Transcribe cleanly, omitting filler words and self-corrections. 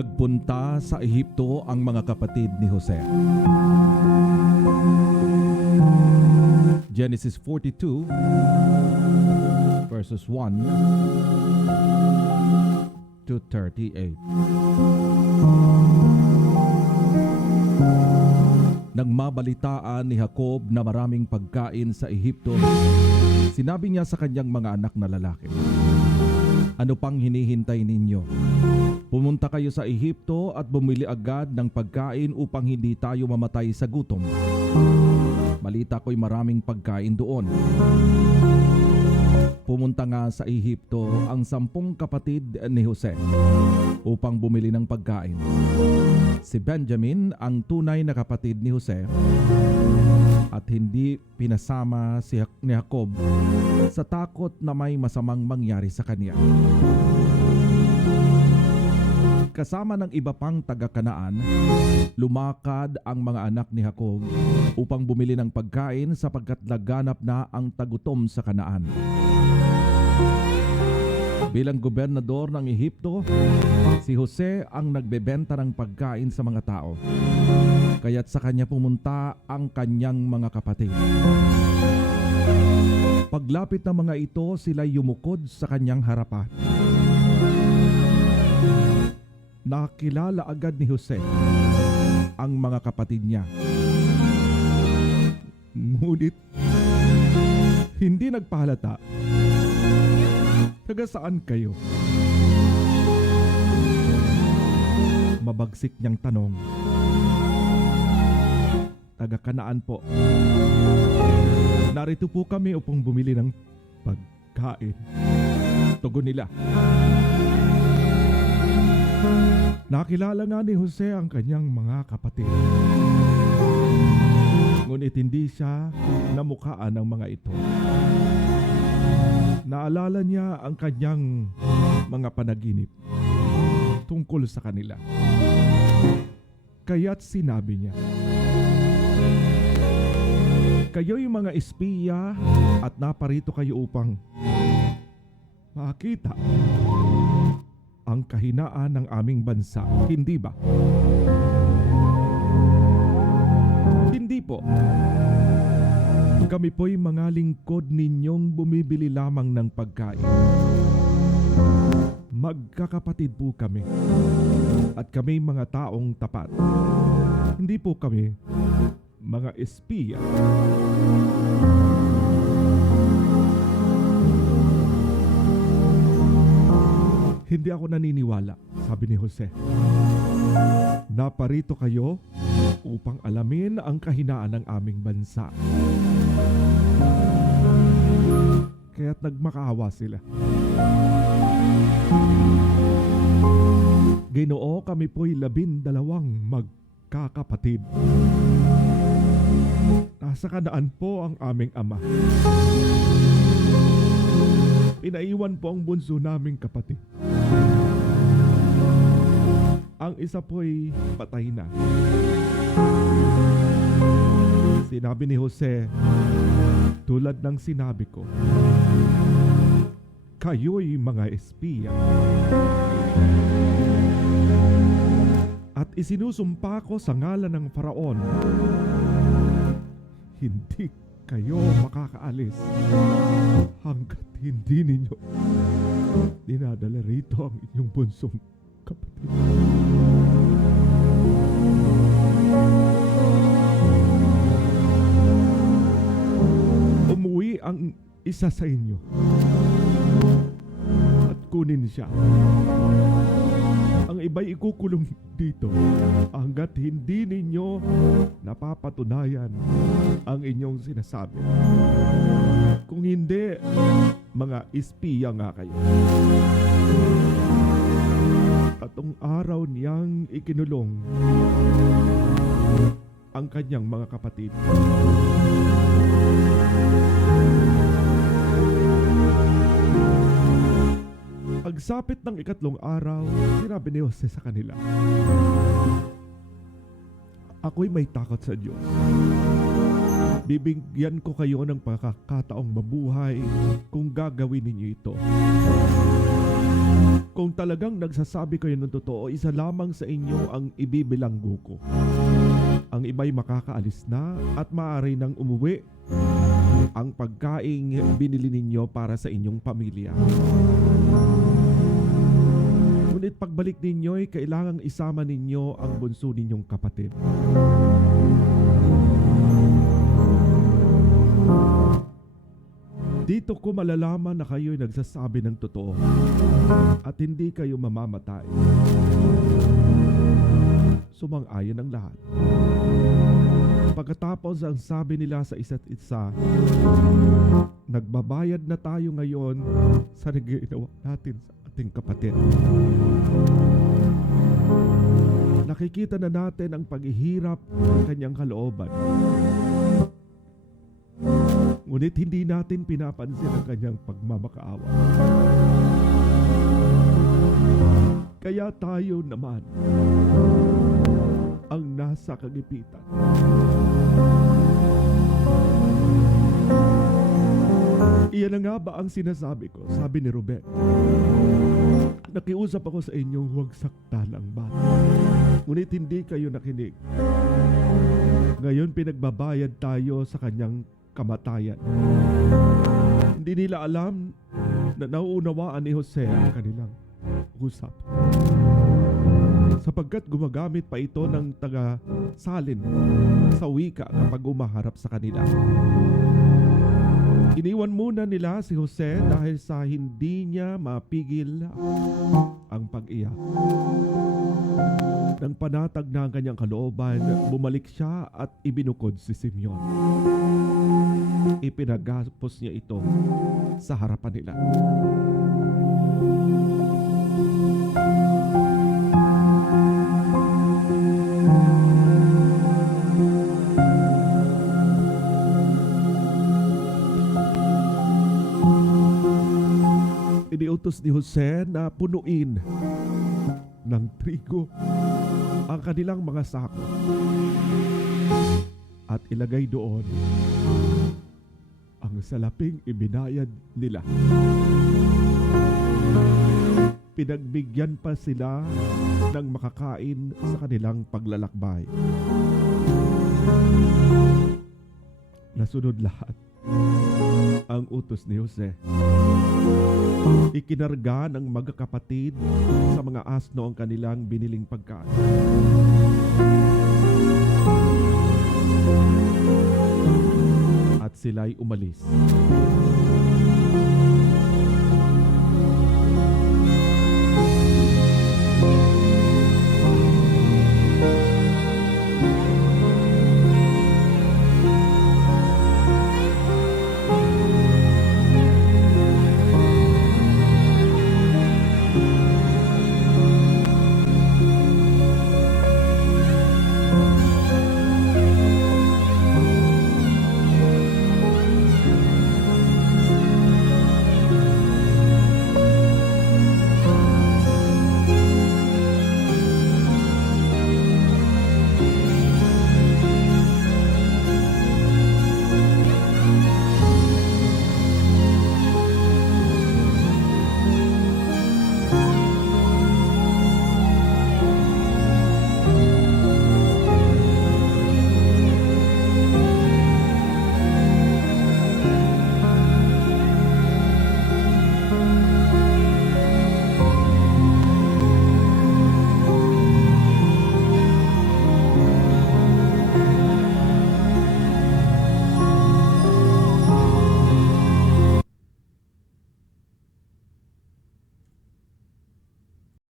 Nagpunta sa Ehipto ang mga kapatid ni Jose. Genesis 42 verses 1 to 38. Nang mabalitaan ni Jacob na maraming pagkain sa Ehipto, sinabi niya sa kanyang mga anak na lalaki, "Ano pang hinihintay ninyo? Pumunta kayo sa Ehipto at bumili agad ng pagkain upang hindi tayo mamatay sa gutom. Balita ko'y maraming pagkain doon." Pumunta nga sa Ehipto ang 10 kapatid ni Jose upang bumili ng pagkain. Si Benjamin ang tunay na kapatid ni Jose at hindi pinasama ni Jacob sa takot na may masamang mangyari sa kanya. Kasama ng iba pang taga-Kanaan, lumakad ang mga anak ni Jacob upang bumili ng pagkain sapagkat laganap na ang tagutom sa Kanaan. Bilang gobernador ng Ehipto, si Jose ang nagbebenta ng pagkain sa mga tao. Kaya't sa kanya pumunta ang kanyang mga kapatid. Paglapit ng mga ito, sila'y yumukod sa kanyang harapan. Nakilala agad ni Jose ang mga kapatid niya. Ngunit hindi nagpahalata. "Taga saan kayo?" Mabagsik niyang tanong. "Taga Kanaan po. Narito po kami upang bumili ng pagkain." Tugon nila. Nakilala nga ni Jose ang kanyang mga kapatid. Ngunit hindi siya namukhaan ng mga ito. Naalala niya ang kanyang mga panaginip tungkol sa kanila. Kaya't sinabi niya, "Kayo'y mga espiya at naparito kayo upang makita ang kahinaan ng aming bansa, hindi ba?" "Hindi po. Kami po'y mga lingkod ninyong bumibili lamang ng pagkain. Magkakapatid po kami at kami mga taong tapat. Hindi po kami mga espiya." "Hindi ako naniniwala," sabi ni Jose. "Naparito kayo upang alamin ang kahinaan ng aming bansa." Kaya't nagmakaawa sila. "Ginoo, kami po'y 12 magkakapatid. Nasa Kanaan po ang aming ama. Pinaiwan po ang bunso naming kapatid. Ang isa po'y patay na." Sinabi ni Jose, "Tulad ng sinabi ko, kayo'y mga espiya. At isinusumpa ko sa ngalan ng Faraon, hindi kayo makakaalis hanggat hindi ninyo dinadala rito ang inyong bunsong kapatid." "Umuwi ang isa sa inyo at kunin siya. Ang iba'y ikukulong dito hanggat hindi ninyo napapatunayan ang inyong sinasabi. Kung hindi, mga espiya nga kayo." Tatong araw niyang ikinulong ang kanyang mga kapatid. Pagsapit ng 3 araw, sinabi ni Jose sa kanila, "Ako'y may takot sa Diyos. Bibigyan ko kayo ng pagkakataong mabuhay kung gagawin ninyo ito. Kung talagang nagsasabi kayo ng totoo, isa lamang sa inyo ang ibibilanggo ko. Ang iba'y makakaalis na at maaari nang umuwi ang pagkaing binili ninyo para sa inyong pamilya. Ngunit pagbalik ninyo ay kailangang isama ninyo ang bunso ninyong kapatid. Dito ko malalaman na kayo'y nagsasabi ng totoo at hindi kayo mamamatay. Sumang-ayon ang lahat. Pagkatapos ang sabi nila sa isa't isa, nagbabayad na tayo ngayon sa naginawa natin sa ating kapatid. Nakikita na natin ang paghihirap ng kanyang kalooban. Ngunit hindi natin pinapansin ang kanyang pagmamakaawa. Kaya tayo naman ang nasa kagipitan. Iyan na nga ba ang sinasabi ko? Sabi ni Ruben. Nakiusap ako sa inyong huwag saktan ang bata. Ngunit hindi kayo nakinig. Ngayon pinagbabayad tayo sa kanyang kamatayan. Hindi nila alam na nauunawaan ni Jose ang kanilang usap. Sapagkat gumagamit pa ito ng taga-salin sa wika kapag umaharap sa kanila. Iniwan muna nila si Jose dahil sa hindi niya mapigil ang pag-iyak. Nang panatag na ang kanyang kalooban, bumalik siya at ibinukod si Simeon. Ipinagapos niya ito sa harapan nila. Iniutos ni Jose na punuin ng trigo ang kanilang mga sako at ilagay doon ang salaping ibinayad nila. Pinagbigyan pa sila ng makakain sa kanilang paglalakbay. Nasunod lahat ang utos ni Jose. Ikinarga ng magkakapatid sa mga asno ang kanilang biniling pagkain. At sila'y umalis.